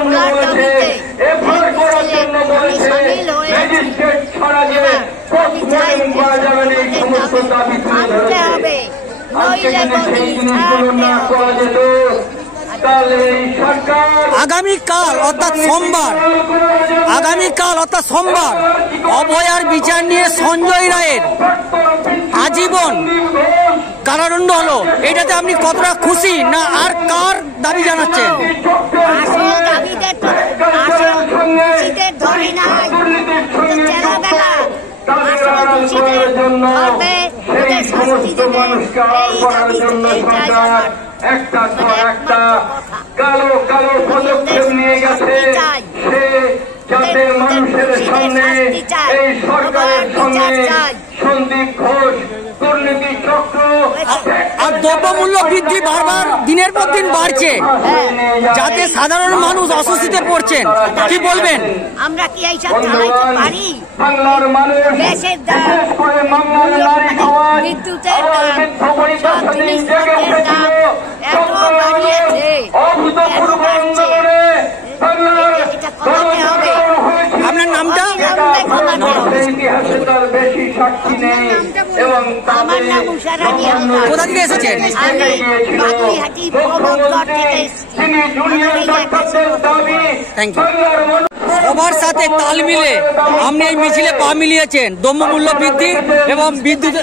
জন্য বলেছে, এফআইআর করার জন্য বলেছে, ম্যাজিস্ট্রেট ছাড়া যে পোস্টমর্টেম করা যাবে না, এই সমস্ত দাবি তুলে ধরেছে। আজকে যদি সেই জিনিসগুলো না করা যেত, তাহলে এই সরকার আগামীকাল অর্থাৎ সোমবার অভয়ার বিচার নিয়ে সঞ্জয় রায়ের আজীবন কারাদণ্ড হলো। এটাতে আপনি কতটা খুশি, না আর কার দাবি জানাচ্ছেন? সেই সমস্ত মানুষকে আড়াল করার জন্য সরকার একটার পর একটা কালো কালো পদক্ষেপ নিয়ে গেছে। সে যাতে মানুষের সামনে এই সরকারের সঙ্গে সন্দীপ ঘোষ দুর্নীতি চক্র আর দ্রব্যমূল্য বৃদ্ধি বারবার দিনের পর দিন বাড়ছে, যাতে সাধারণ মানুষ অস্বস্তিতে পড়ছেন, কি বলবেন? আমরা কি এইসব চালাইতে পারি? বাংলার মানুষ বিশেষ করে বাংলার নারী সমাজ বিদ্যুতের দাম, সব জিনিসপত্রের দাম এত বাড়িয়েছে, অভূতপূর্ব আন্দোলনে এটা কমাতে হবে। আপনার নামটা? ইতিহাসে তার বেশি সাক্ষী নেই। এবং আমার নাম উষারানী হালদার। কোথা থেকে এসেছেন? আমি বাগুইহাটি প্রমোদগড় থেকে এসেছি। তিনি জুনিয়র ডাক্তারদের দাবি থ্যাংক ইউ। সবার সাথে তাল মিলে আপনি এই মিছিলে পা মিলিয়েছেন। দ্রব্যমূল্য বৃদ্ধি এবং বিদ্যুৎ